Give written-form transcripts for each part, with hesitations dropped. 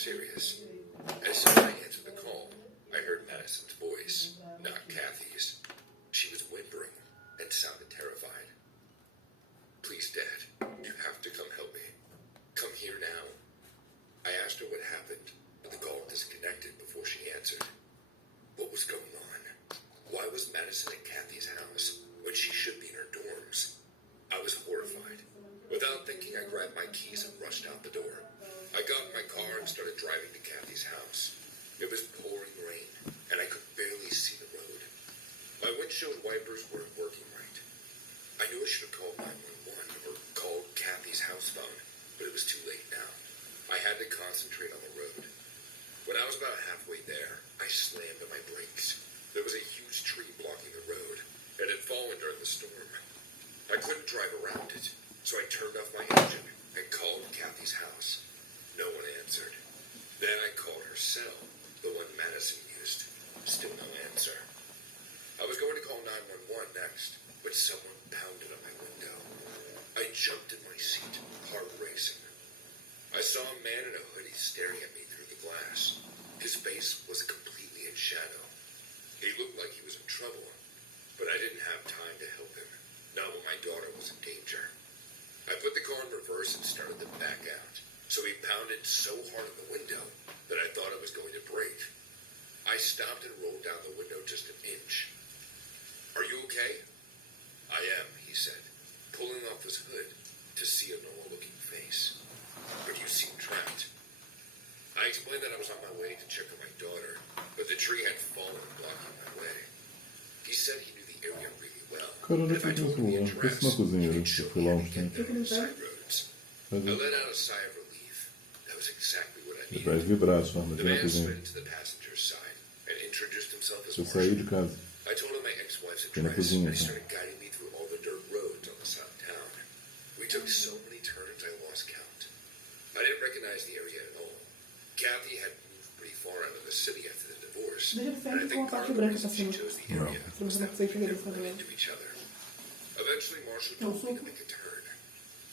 serious. As soon as I answered the call, I heard Madison's voice, not Kathy's. She was whimpering and sounded terrified. "Please, Dad, you have to come help me. Come here now." I asked her what happened, but the call disconnected before she answered. What was going on? Why was Madison at Kathy's house when she should be in her dorms? I was horrified. Without thinking, I grabbed my keys and rushed out the door. I got in my car and started driving to Kathy's house. It was pouring rain, and I could barely see the road. My windshield wipers weren't working right. I knew I should have called 911 or called Kathy's house phone, but it was too late now. I had to concentrate on the road. When I was about halfway there, I slammed on my brakes. There was a huge tree blocking the road. It had fallen during the storm. I couldn't drive around it, so I turned off my engine and called Kathy's house. No one answered. Then I called her cell, the one Madison used. Still no answer. I was going to call 911 next, but someone pounded on my window. I jumped in my seat, heart racing. I saw a man in a hoodie staring at me through the glass. His face was completely in shadow. He looked like he was in trouble, but I didn't have time to help him, not when my daughter was in danger. I put the car in reverse and started to back out, so he pounded so hard on the window that I thought it was going to break. I stopped and rolled down the window just an inch. "Are you okay?" "I am," he said, pulling off his hood to see a normal-looking face. "But you seem trapped." I explained that I was on my way to check on my daughter, but the tree had fallen, blocking my way. He said he knew the area really well. Cara, If I told him the address, pensa na cozinha, he ele could show foi me lá how um to get there on the side roads. I instante. let out a sigh of relief. That was exactly what I Ele vai needed. vibrar só, mas The é na man cozinha. slid to the passenger's side and introduced himself as Se eu sair de Marshall. casa, I told him my ex-wife's é na address, cozinha, and he tá? started guiding me through all the dirt roads on the side of town. We took so many turns I lost count. I didn't recognize the area at all. Kathy had moved pretty far out of the city after the divorce, and I think part of the reason she chose the area was that we never run into each other. Eventually, Marshall told me to make a turn.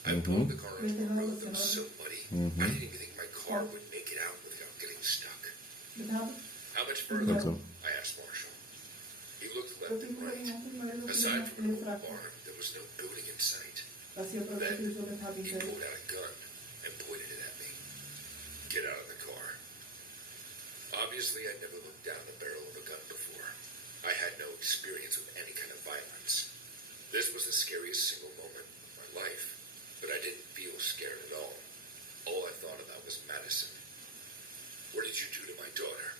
I pulled the car into a road that was so muddy, I didn't even think my car would make it out without getting stuck. "How much further?" I asked Marshall. He looked left and right. Aside from an old barn, there was no building in sight. Then he pulled out a gun and pointed it at me. "Get out of the car." Obviously, I'd never looked down the barrel of a gun before. I had no experience with any kind of violence. This was the scariest single moment of my life, but I didn't feel scared at all. All I thought about was Madison. "What did you do to my daughter?"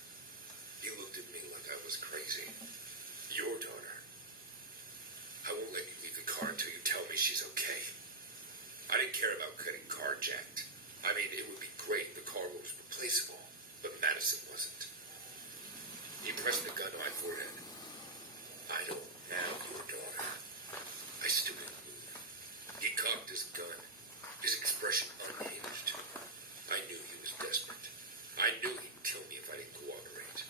He looked at me like I was crazy. "Your daughter. I won't let you leave the car until you tell me she's okay." I didn't care about getting carjacked. I mean, it would be great if the car was replaceable, but Madison wasn't. He pressed the gun to my forehead. "I don't have your daughter." I still didn't move. He cocked his gun, his expression unhinged. I knew he was desperate. I knew he'd kill me if I didn't cooperate.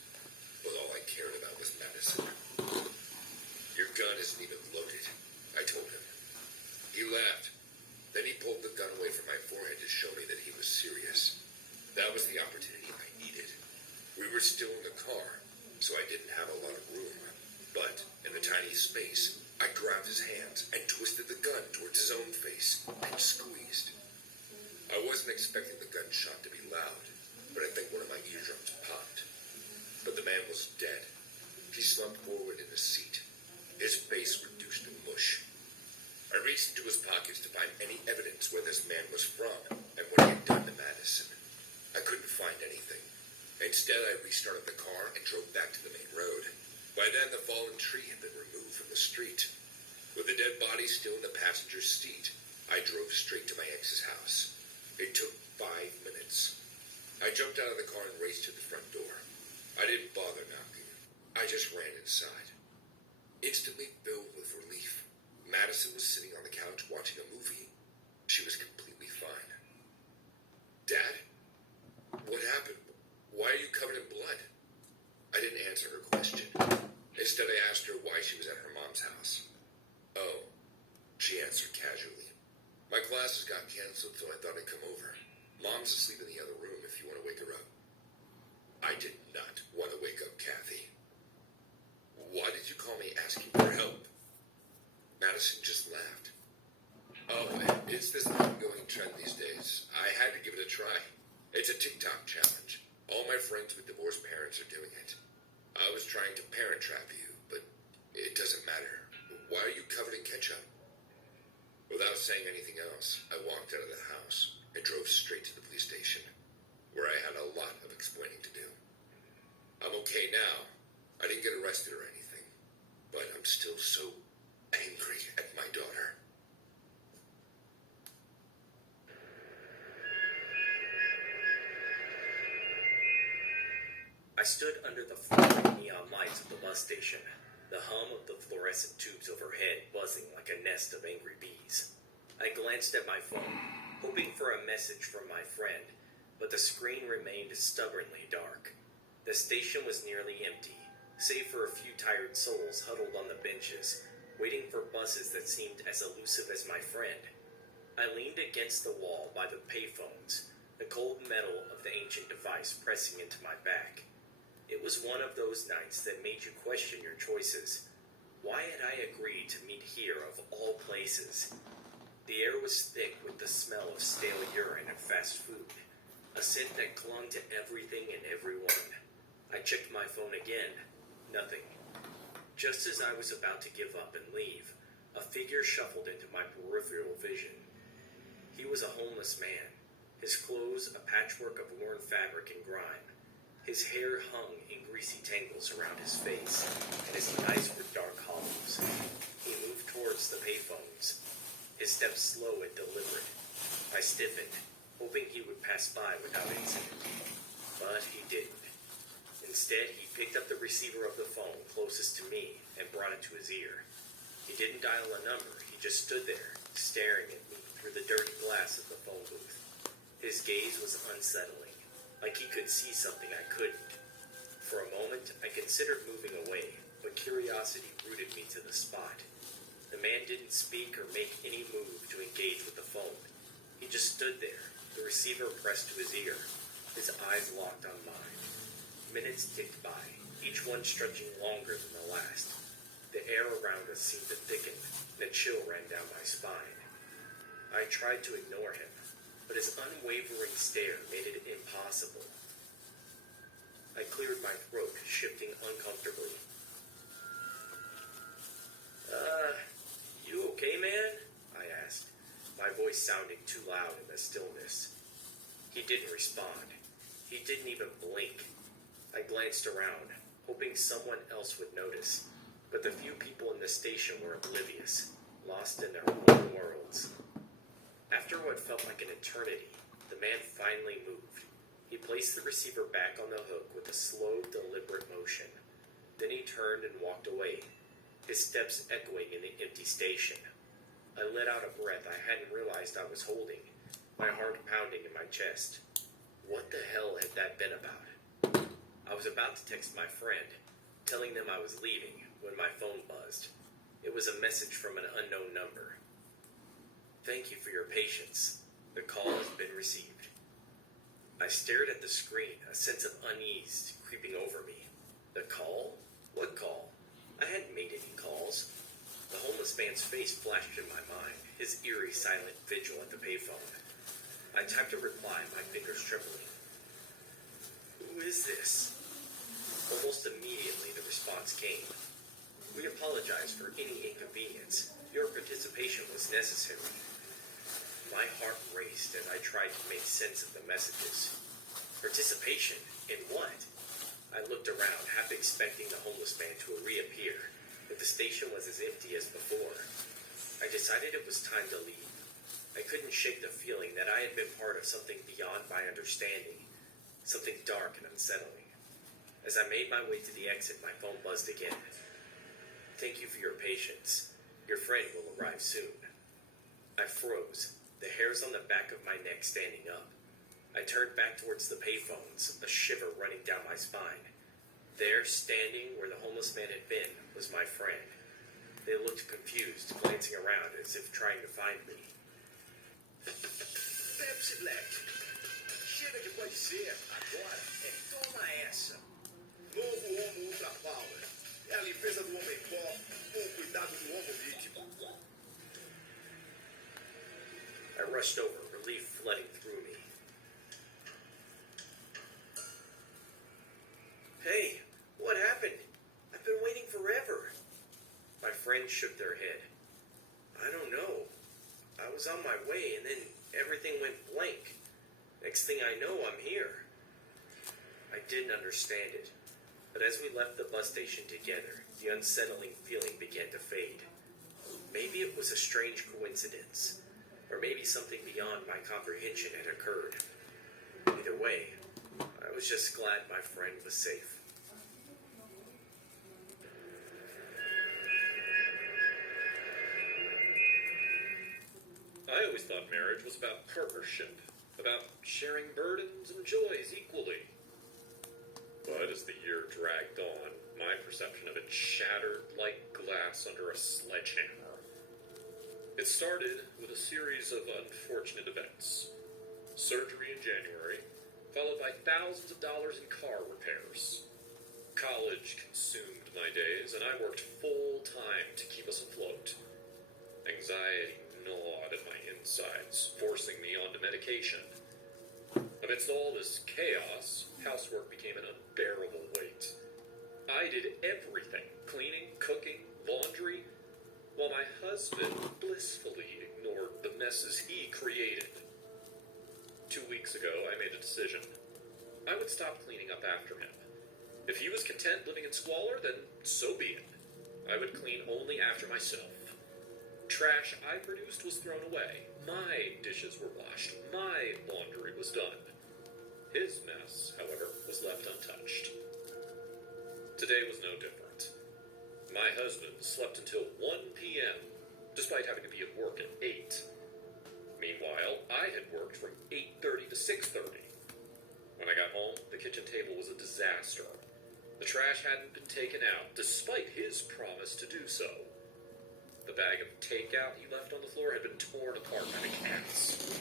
But all I cared about was Madison. "Your gun isn't even loaded," I told him. He laughed. Then he pulled the gun away from my forehead to show me that he was serious. That was the opportunity I needed. We were still in the car, so I didn't have a lot of room. But in the tiny space, I grabbed his hands and twisted the gun towards his own face and squeezed. I wasn't expecting the gunshot to be loud, but I think one of my eardrums popped. But the man was dead. He slumped forward in his seat, his face reduced to mush. I reached into his pockets to find any evidence where this man was from and what he had done to Madison. I couldn't find anything. Instead, I restarted the car and drove back to the main road. By then, the fallen tree had been removed from the street. With the dead body still in the passenger's seat, I drove straight to my ex's house. It took 5 minutes. I jumped out of the car and raced to the front door. I didn't bother knocking. I just ran inside. Instantly filled with relief, Madison was sitting on the couch watching a movie. She was completely fine. "Dad? What happened? Why are you covered in blood?" I didn't answer her question. Instead, I asked her why she was at her mom's house. "Oh," she answered casually. "My classes got canceled, so I thought I'd come over. Mom's asleep in the other room if you want to wake her up." try. It's a TikTok challenge. All my friends with divorced parents are doing it. I was trying to parent trap you, but it doesn't matter. Why are you covered in ketchup? Without saying anything else, I walked out of the house and drove straight to the police station, where I had a lot of explaining to do. I'm okay now. I didn't get arrested or anything, but I'm still so angry at my daughter. I stood under the flickering neon lights of the bus station, the hum of the fluorescent tubes overhead buzzing like a nest of angry bees. I glanced at my phone, hoping for a message from my friend, but the screen remained stubbornly dark. The station was nearly empty, save for a few tired souls huddled on the benches, waiting for buses that seemed as elusive as my friend. I leaned against the wall by the payphones, the cold metal of the ancient device pressing into my back. It was one of those nights that made you question your choices. Why had I agreed to meet here of all places? The air was thick with the smell of stale urine and fast food, a scent that clung to everything and everyone. I checked my phone again. Nothing. Just as I was about to give up and leave, a figure shuffled into my peripheral vision. He was a homeless man, his clothes a patchwork of worn fabric and grime. His hair hung in greasy tangles around his face, and his eyes were dark hollows. He moved towards the payphones, his steps slow and deliberate. I stiffened, hoping he would pass by without incident. But he didn't. Instead, he picked up the receiver of the phone closest to me and brought it to his ear. He didn't dial a number, he just stood there, staring at me through the dirty glass of the phone booth. His gaze was unsettling, like he could see something I couldn't. For a moment, I considered moving away, but curiosity rooted me to the spot. The man didn't speak or make any move to engage with the phone. He just stood there, the receiver pressed to his ear, his eyes locked on mine. Minutes ticked by, each one stretching longer than the last. The air around us seemed to thicken, and a chill ran down my spine. I tried to ignore him, but his unwavering stare made it impossible. I cleared my throat, shifting uncomfortably. You okay, man? I asked, my voice sounding too loud in the stillness. He didn't respond. He didn't even blink. I glanced around, hoping someone else would notice, but the few people in the station were oblivious, lost in their own worlds. After what felt like an eternity, the man finally moved. He placed the receiver back on the hook with a slow, deliberate motion. Then he turned and walked away, his steps echoing in the empty station. I let out a breath I hadn't realized I was holding, my heart pounding in my chest. What the hell had that been about? I was about to text my friend, telling them I was leaving, when my phone buzzed. It was a message from an unknown number. Thank you for your patience. The call has been received. I stared at the screen, a sense of unease creeping over me. The call? What call? I hadn't made any calls. The homeless man's face flashed in my mind, his eerie silent vigil at the payphone. I typed a reply, my fingers trembling. Who is this? Almost immediately the response came. We apologize for any inconvenience. Your participation was necessary. My heart raced as I tried to make sense of the messages. Participation? In what? I looked around, half expecting the homeless man to reappear, but the station was as empty as before. I decided it was time to leave. I couldn't shake the feeling that I had been part of something beyond my understanding, something dark and unsettling. As I made my way to the exit, my phone buzzed again. Thank you for your patience. Your friend will arrive soon. I froze, the hairs on the back of my neck standing up. I turned back towards the payphones, a shiver running down my spine. There, standing where the homeless man had been, was my friend. They looked confused, glancing around as if trying to find me. Pepsi Black. Chega de conhecer, agora é toma essa. Novo Homo Ultra Power. É a limpeza do homem pó com o cuidado do homo líquido. I rushed over, relief flooding through me. shook their head. I don't know. I was on my way, and then everything went blank. Next thing I know, I'm here. I didn't understand it, but as we left the bus station together, the unsettling feeling began to fade. Maybe it was a strange coincidence, or maybe something beyond my comprehension had occurred. Either way, I was just glad my friend was safe. I always thought marriage was about partnership, about sharing burdens and joys equally. But as the year dragged on, my perception of it shattered like glass under a sledgehammer. It started with a series of unfortunate events. Surgery in January, followed by thousands of dollars in car repairs. College consumed my days, and I worked full time to keep us afloat. Anxiety gnawed at my insides, forcing me onto medication. Amidst all this chaos, housework became an unbearable weight. I did everything, cleaning, cooking, laundry, while my husband blissfully ignored the messes he created. 2 weeks ago, I made a decision. I would stop cleaning up after him. If he was content living in squalor, then so be it. I would clean only after myself. Trash I produced was thrown away. My dishes were washed. My laundry was done. His mess, however, was left untouched. Today was no different. My husband slept until 1 p.m., despite having to be at work at 8. Meanwhile, I had worked from 8:30 to 6:30. When I got home, the kitchen table was a disaster. The trash hadn't been taken out, despite his promise to do so. The bag of takeout he left on the floor had been torn apart by the cats.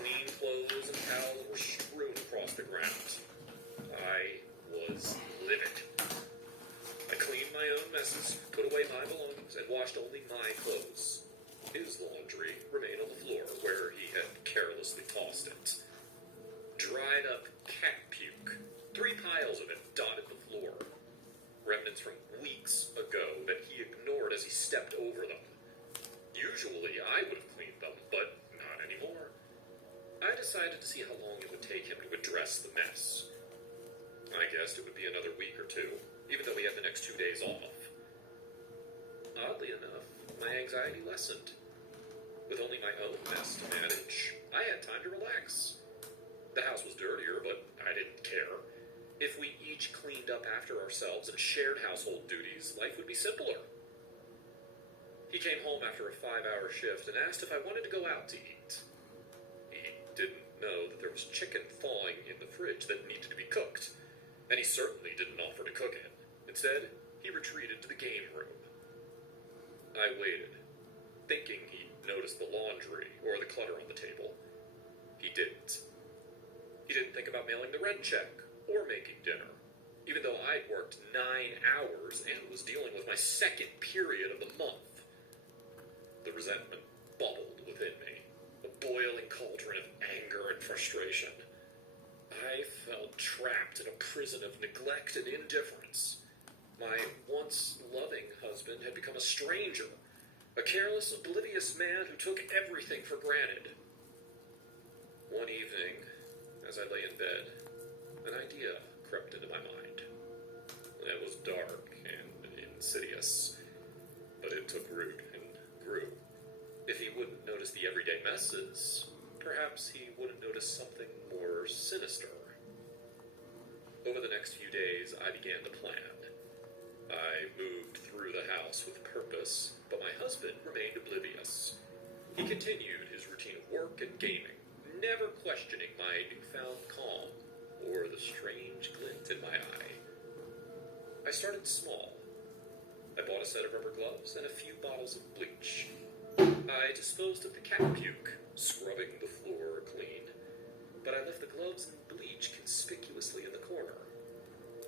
Clean clothes and towels were strewn across the ground. I was livid. I cleaned my own messes, put away my belongings, and washed only my clothes. His laundry remained on the floor where he had carelessly tossed it. Dried up cat puke. 3 piles of it dotted the floor. Remnants from weeks ago that he ignored as he stepped over them. Usually I would have cleaned them, but not anymore. I decided to see how long it would take him to address the mess. I guessed it would be another week or two, even though he had the next 2 days off. Oddly enough, my anxiety lessened. With only my own mess to manage, I had time to relax. The house was dirtier, but I didn't care. If we each cleaned up after ourselves and shared household duties, life would be simpler. He came home after a 5-hour shift and asked if I wanted to go out to eat. He didn't know that there was chicken thawing in the fridge that needed to be cooked, and he certainly didn't offer to cook it. Instead, he retreated to the game room. I waited, thinking he'd noticed the laundry or the clutter on the table. He didn't. He didn't think about mailing the rent check or making dinner, even though I'd worked 9 hours and was dealing with my second period of the month. The resentment bubbled within me, a boiling cauldron of anger and frustration. I felt trapped in a prison of neglect and indifference. My once loving husband had become a stranger, a careless, oblivious man who took everything for granted. One evening, as I lay in bed, an idea crept into my mind. It was dark and insidious, but it took root and grew. If he wouldn't notice the everyday messes, perhaps he wouldn't notice something more sinister. Over the next few days, I began to plan. I moved through the house with purpose, but my husband remained oblivious. He continued his routine of work and gaming, never questioning my newfound calm or the strange glint in my eye. I started small. I bought a set of rubber gloves and a few bottles of bleach. I disposed of the cat puke, scrubbing the floor clean, but I left the gloves and bleach conspicuously in the corner.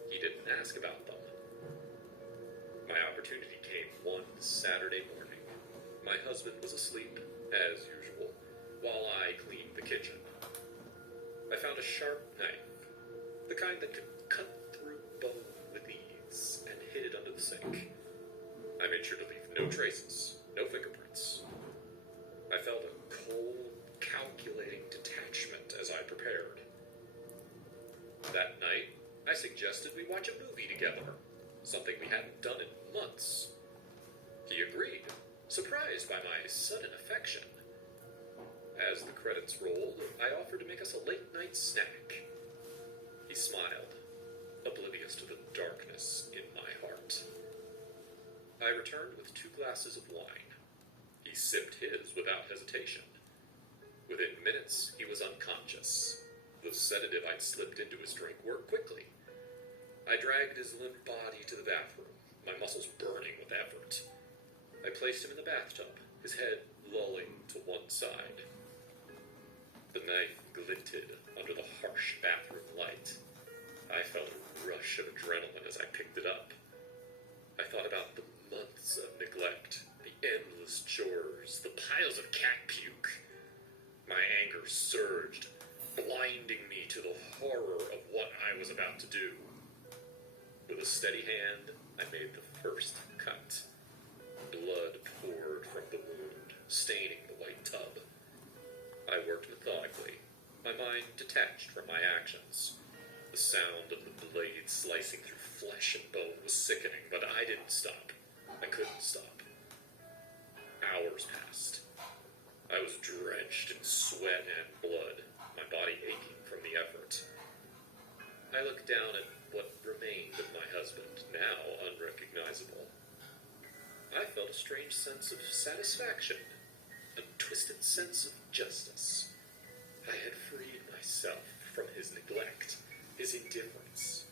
He didn't ask about them. My opportunity came one Saturday morning. My husband was asleep, as usual, while I cleaned the kitchen. I found a sharp knife, the kind that could cut through bone with ease, and hid it under the sink. I made sure to leave No traces, no fingerprints. I felt a cold, calculating detachment as I prepared. That night, I suggested we watch a movie together, something we hadn't done in months. He agreed, surprised by my sudden affection. As the credits rolled, I offered to make us a late-night snack. He smiled, oblivious to the darkness in my heart. I returned with 2 glasses of wine. He sipped his without hesitation. Within minutes, he was unconscious. The sedative I'd slipped into his drink worked quickly. I dragged his limp body to the bathroom, my muscles burning with effort. I placed him in the bathtub, his head lolling to one side. The knife glinted under the harsh bathroom light. I felt a rush of adrenaline as I picked it up. I thought about the months of neglect, the endless chores, the piles of cat puke. My anger surged, blinding me to the horror of what I was about to do. With a steady hand, I made the first cut. Blood poured from the wound, staining the white tub. I worked methodically, my mind detached from my actions. The sound of the blade slicing through flesh and bone was sickening, but I didn't stop. I couldn't stop. Hours passed. I was drenched in sweat and blood, my body aching from the effort. I looked down at what remained of my husband, now unrecognizable. I felt a strange sense of satisfaction, a twisted sense of justice. I had freed myself from his neglect, his indifference.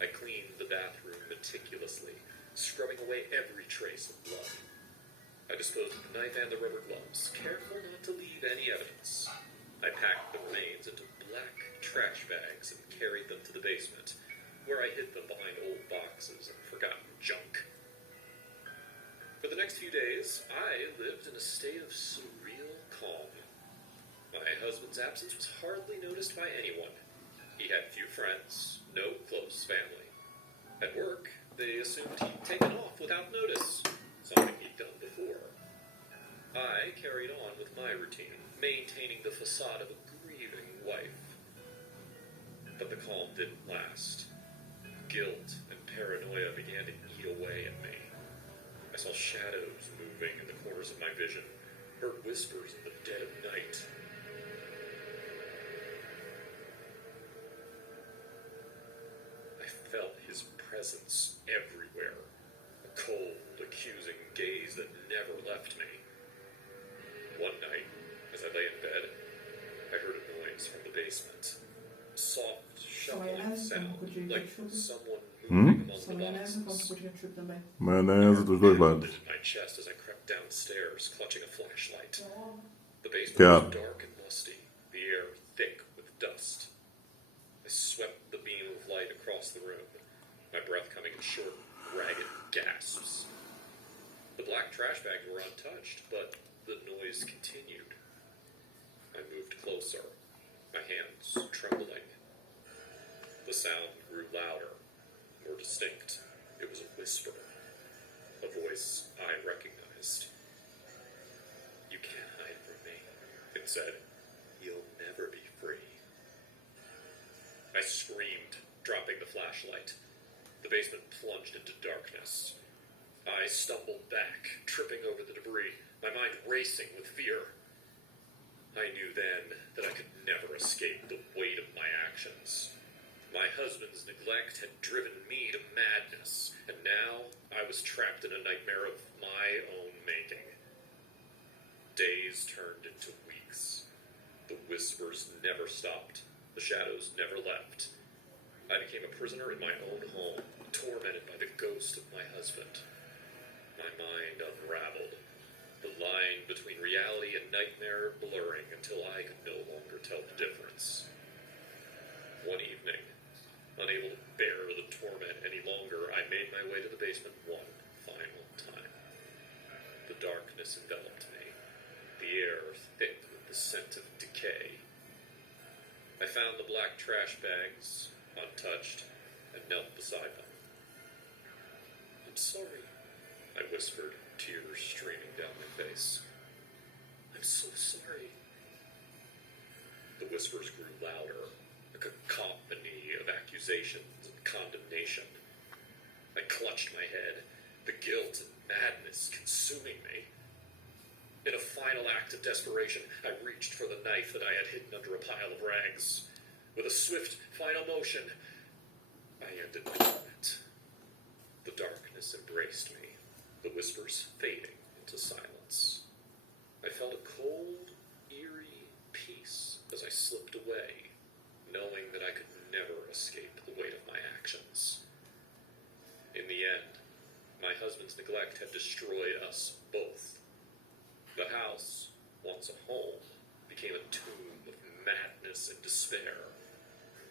I cleaned the bathroom meticulously, scrubbing away every trace of blood. I disposed of the knife and the rubber gloves, careful not to leave any evidence. I packed the remains into black trash bags and carried them to the basement, where I hid them behind old boxes and forgotten junk. For the next few days, I lived in a state of surreal calm. My husband's absence was hardly noticed by anyone. He had few friends, no close family. At work, they assumed he'd taken off without notice, something he'd done before. I carried on with my routine, maintaining the facade of a grieving wife. But the calm didn't last. Guilt and paranoia began to eat away at me. I saw shadows moving in the corners of my vision, heard whispers in the dead of night. I felt his presence everywhere, a cold, accusing gaze that never left me. One night, as I lay in bed, I heard a noise from the basement. A soft, shuffling sound, like someone moving among the boxes. Maionese do dois lados. In my chest as I crept downstairs, clutching a flashlight. The basement Yeah. was dark and musty, the air thick with dust. I swept the beam of light across the room, my breath coming in short, ragged gasps. The black trash bags were untouched, but the noise continued. I moved closer, my hands trembling. The sound grew louder, more distinct. It was a whisper, a voice I recognized. "You can't hide from me," it said. "You'll never be free." I screamed, dropping the flashlight. The basement plunged into darkness. I stumbled back, tripping over the debris, my mind racing with fear. I knew then that I could never escape the weight of my actions. My husband's neglect had driven me to madness, and now I was trapped in a nightmare of my own making. Days turned into weeks. The whispers never stopped. The shadows never left. I became a prisoner in my own home, tormented by the ghost of my husband. My mind unraveled, the line between reality and nightmare blurring until I could no longer tell the difference. One evening, unable to bear the torment any longer, I made my way to the basement one final time. The darkness enveloped me, the air thick with the scent of decay. I found the black trash bags, untouched, and knelt beside them. "I'm sorry," I whispered, tears streaming down my face. I'm so sorry. The whispers grew louder, a cacophony of accusations and condemnation. I clutched my head, the guilt and madness consuming me. In a final act of desperation, I reached for the knife that I had hidden under a pile of rags. With a swift, final motion, I ended my torment. The darkness embraced me, the whispers fading into silence. I felt a cold, eerie peace as I slipped away, knowing that I could never escape the weight of my actions. In the end, my husband's neglect had destroyed us both. The house, once a home, became a tomb of madness and despair.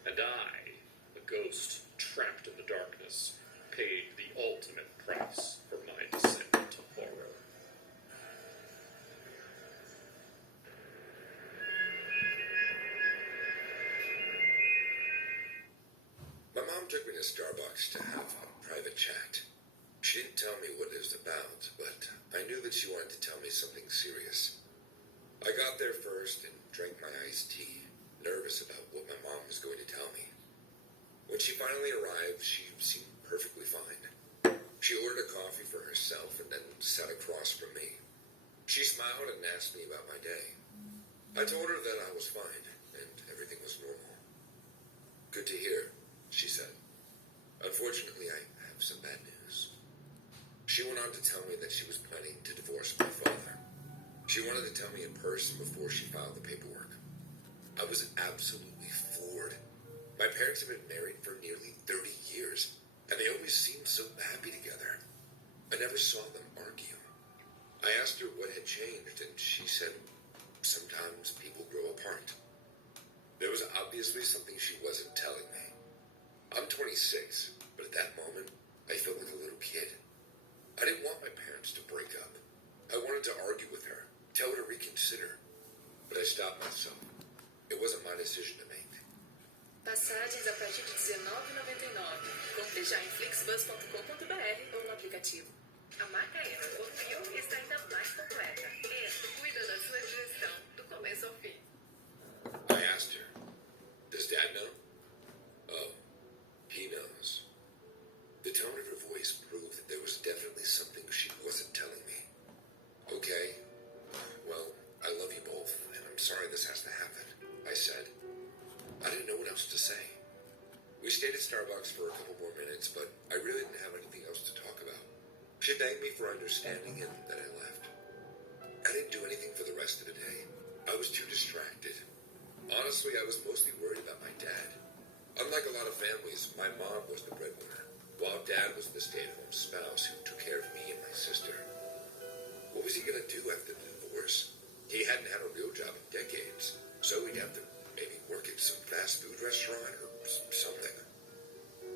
And I, a ghost trapped in the darkness, paid the ultimate price for my descent into horror. My mom took me to Starbucks to have a private chat. She didn't tell me what it was about, but I knew that she wanted to tell me something serious. I got there first and drank my iced tea, nervous about what my mom was going to tell me. When she finally arrived, she seemed perfectly fine. She ordered a coffee for herself and then sat across from me. She smiled and asked me about my day. I told her that I was fine and everything was normal. Good to hear, she said. Unfortunately, I have some bad news. She went on to tell me that she was planning to divorce my father. She wanted to tell me in person before she filed the paperwork. I was absolutely floored. My parents had been married for nearly 30 years, and they always seemed so happy together. I never saw them argue. I asked her what had changed, and she said, sometimes people grow apart. There was obviously something she wasn't telling me. I'm 26, but at that moment, I felt like a little kid. I didn't want my parents to break up. I wanted to argue with her, tell her to reconsider. But I stopped myself. It wasn't my decision to make. Passagens a partir de R$19,99. Compre já em flixbus.com.br ou no aplicativo. A marca Eva evoluiu e está ainda mais completa. Eva cuida da sua gestão, do começo ao fim. I asked her, does Dad know? Oh, he knows. The tone of her voice proved that there was definitely something she wasn't telling me. Okay, well, I love you both, and I'm sorry this has to happen, I said. I didn't know what else to say. We stayed at Starbucks for a couple more minutes, but I really didn't have anything else to talk about. She thanked me for understanding and then I left. I didn't do anything for the rest of the day. I was too distracted. Honestly, I was mostly worried about my dad. Unlike a lot of families, my mom was the breadwinner, while Dad was the stay-at-home spouse who took care of me and my sister. What was he going to do after the divorce? He hadn't had a real job in decades, so he'd have to maybe work at some fast food restaurant or something.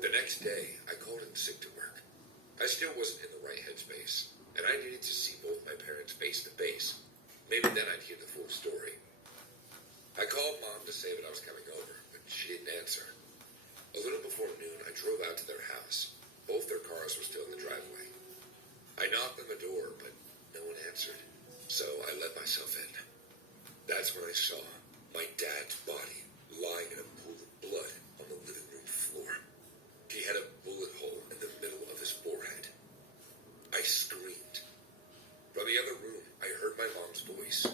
The next day, I called in sick to work. I still wasn't in the right headspace, and I needed to see both my parents face to face. Maybe then I'd hear the full story. I called Mom to say that I was coming over, but she didn't answer. A little before noon, I drove out to their house. Both their cars were still in the driveway. I knocked on the door, but no one answered, so I let myself in. That's when I saw my dad's body lying in a pool of blood on the living room floor. He had a bullet hole in the middle of his forehead. I screamed. From the other room, I heard my mom's voice.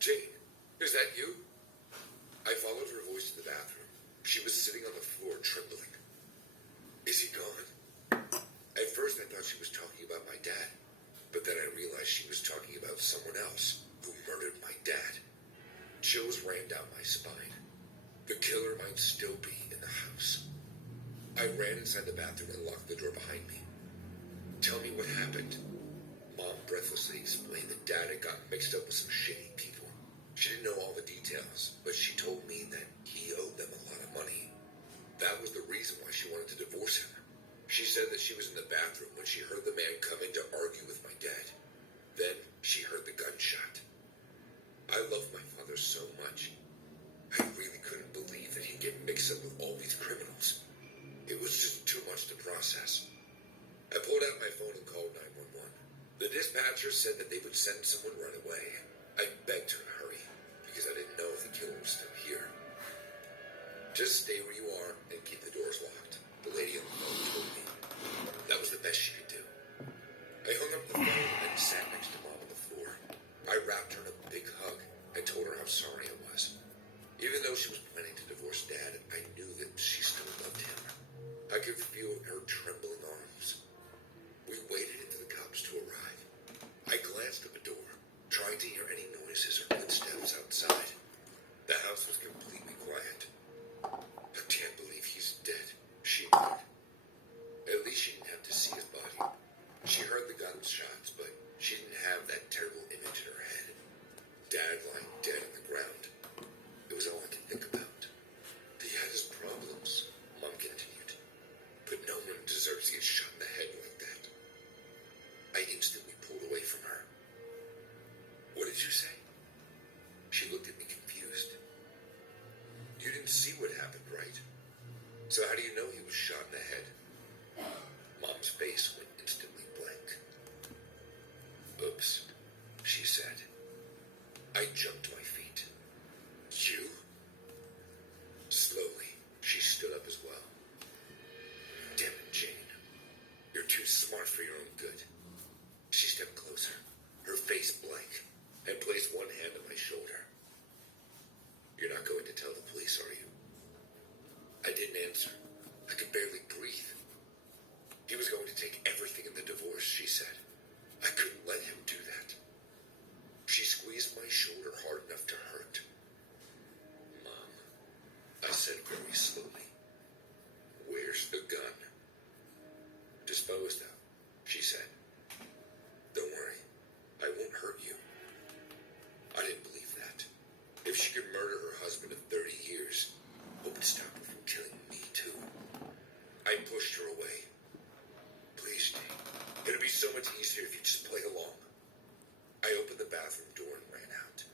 Jane, is that you? I followed her voice to the bathroom. She was sitting on the floor, trembling. Is he gone? At first, I thought she was talking about my dad, but then I realized she was talking about someone else who murdered my dad. Chills ran down my spine. The killer might still be in the house. I ran inside the bathroom and locked the door behind me. Tell me what happened. Mom breathlessly explained that Dad had gotten mixed up with some shady people. She didn't know all the details, but she told me that he owed them a lot of money. That was the reason why she wanted to divorce him. She said that she was in the bathroom when she heard the man come in to argue with my dad. Then she heard the gunshot. I loved my father so much. I really couldn't believe that he'd get mixed up with all these criminals. It was just too much to process. I pulled out my phone and called 911. The dispatcher said that they would send someone right away. I begged her to hurry, because I didn't know if the killer was still here. Just stay where you are and keep the doors locked, the lady on the phone told me. That was the best she could do. I hung up the phone and sat next to Mom on the floor. I wrapped her in a big hug and told her how sorry I was. Even though she was planning to divorce Dad, I knew that she still loved him. I could feel her trembling arms. We waited for the cops to arrive. I glanced at the door, trying to hear any noises or footsteps outside. The house was completely quiet. I can't believe he's dead, she murmured. At least she didn't have to see his body. She heard the gunshots, but she didn't have that terrible image in her head. Dad lying dead on the ground. It was all I could think about. He had his problems, Mom continued. But no one deserves to get shot in the head like that. I instantly pulled away from her. What did you say? She looked at me confused. You didn't see what happened, right? So how do you know he was shot in the head? Mom's face went instantly blank. Oops, she said. I jumped to my feet. You? Slowly, she stood up as well. Damn it, Jane. You're too smart for your own good. She stepped closer, her face blank, and placed one hand on my shoulder. You're not going to tell the police, are you? I didn't answer. I could barely breathe. He was going to take everything in the divorce, she said. I couldn't let him do that. She squeezed my shoulder hard enough to hurt. Mom, I said very slowly. Where's the gun? Disposed of, she said. Don't worry, I won't hurt you. I didn't believe that. If she could murder her husband of 30 years, what would stop her from killing me too? I pushed her away. Please, Jane. It'd be so much easier if you just play along. I opened the bathroom door and ran out.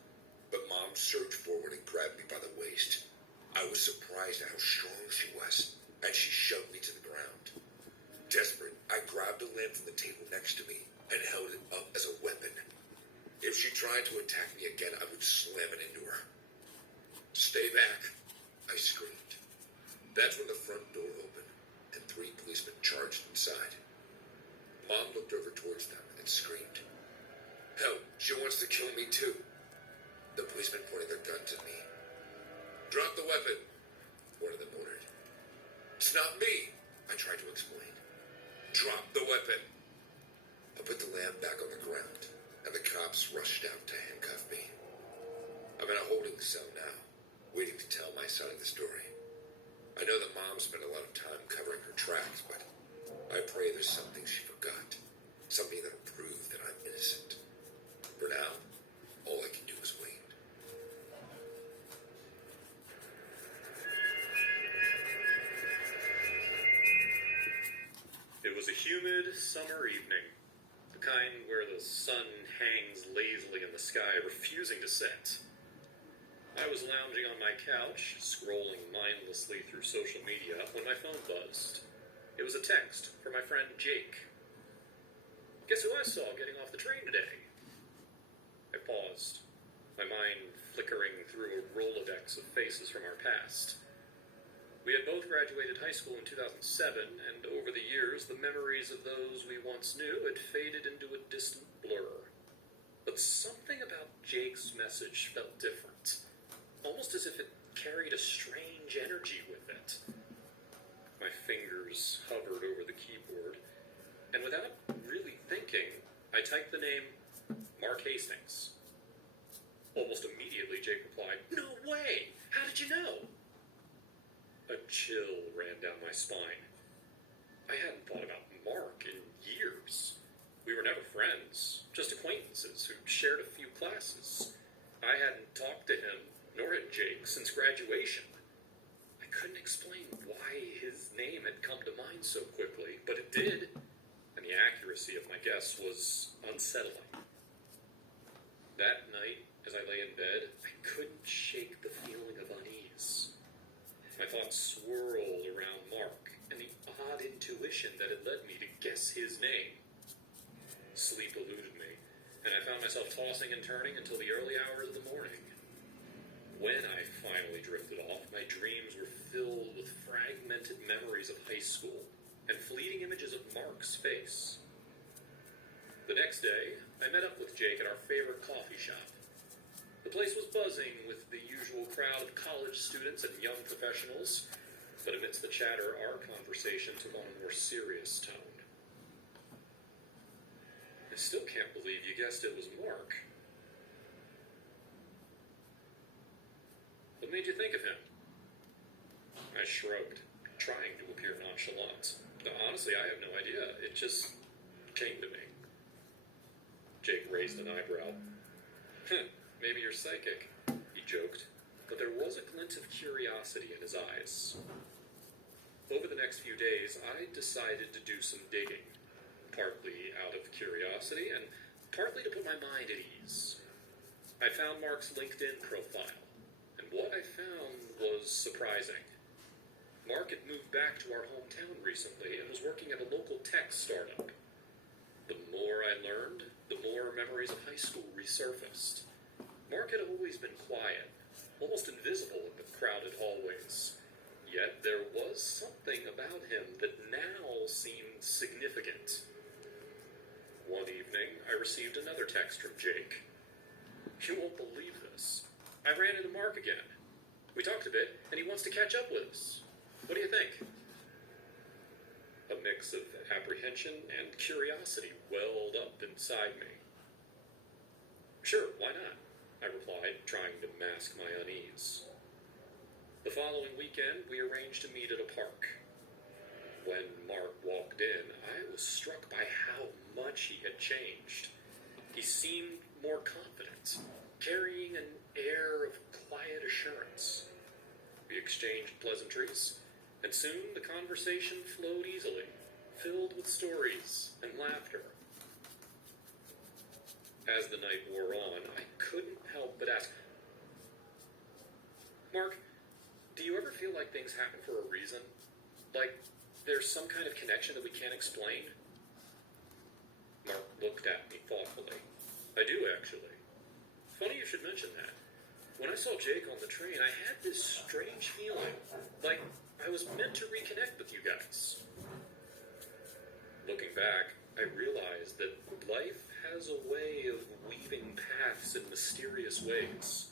But Mom surged forward and grabbed me by the waist. I was surprised at how strong she was, and she shoved me to the ground. Desperate, I grabbed a lamp from the table next to me and held it up as a weapon. If she tried to attack me again, I would slam it into her. Stay back, I screamed. That's when the front door opened, and 3 policemen charged inside. Mom looked over towards them and screamed. Hell, she wants to kill me too. The policemen pointed their guns at me. Drop the weapon, one of them ordered. It's not me, I tried to explain. Drop the weapon. I put the lamp back on the ground, and the cops rushed out to handcuff me. I'm in a holding cell now, waiting to tell my side of the story. I know that Mom spent a lot of time covering her tracks, but I pray there's something she forgot. Something that'll prove that I'm innocent. For now, all I can do is wait. It was a humid summer evening, the kind where the sun hangs lazily in the sky, refusing to set. I was lounging on my couch, scrolling mindlessly through social media, when my phone buzzed. It was a text from my friend Jake. Guess who I saw getting off the train today? I paused, my mind flickering through a Rolodex of faces from our past. We had both graduated high school in 2007, and over the years, the memories of those we once knew had faded into a distant blur. But something about Jake's message felt different, almost as if it carried a strange energy with it. My fingers hovered over the keyboard, and without really thinking, I typed the name Mark Hastings. Almost immediately, Jake replied, "No way! How did you know?" A chill ran down my spine. I hadn't thought about Mark in years. We were never friends, just acquaintances who shared a few classes. I hadn't talked to him, nor had Jake, since graduation. I couldn't explain why his name had come to mind so quickly, but it did, and the accuracy of my guess was unsettling. That night, as I lay in bed, I couldn't shake the feeling of unease. My thoughts swirled around Mark and the odd intuition that had led me to guess guess his name. Sleep eluded me, and I found myself tossing and turning until the early hours of the morning. When I finally drifted off, my dreams were filled with fragmented memories of high school and fleeting images of Mark's face. The next day, I met up with Jake at our favorite coffee shop. The place was buzzing with the usual crowd of college students and young professionals, but amidst the chatter, our conversation took on a more serious tone. I still can't believe you guessed it was Mark. What made you think of him? I shrugged, trying to appear nonchalant. Honestly, I have no idea. It just came to me. Jake raised an eyebrow. Maybe you're psychic, he joked, but there was a glint of curiosity in his eyes. Over the next few days, I decided to do some digging, partly out of curiosity and partly to put my mind at ease. I found Mark's LinkedIn profile, and what I found was surprising. Mark had moved back to our hometown recently and was working at a local tech startup. The more I learned, the more memories of high school resurfaced. Mark had always been quiet, almost invisible in the crowded hallways. Yet there was something about him that now seemed significant. One evening, I received another text from Jake. You won't believe this. I ran into Mark again. We talked a bit, and he wants to catch up with us. What do you think? A mix of apprehension and curiosity welled up inside me. Sure, why not? I replied, trying to mask my unease. The following weekend, we arranged to meet at a park. When Mark walked in, I was struck by how much he had changed. He seemed more confident, carrying an air of quiet assurance. We exchanged pleasantries, and soon the conversation flowed easily, filled with stories and laughter. As the night wore on, I couldn't help but ask, Mark, do you ever feel like things happen for a reason? Like there's some kind of connection that we can't explain? Mark looked at me thoughtfully. I do, actually. Funny you should mention that. When I saw Jake on the train, I had this strange feeling, like I was meant to reconnect with you guys. Looking back, I realized that life has a way of weaving paths in mysterious ways.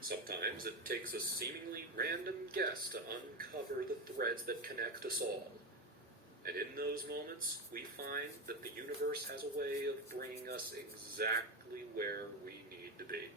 Sometimes it takes a seemingly random guess to uncover the threads that connect us all. And in those moments, we find that the universe has a way of bringing us exactly where we need to be.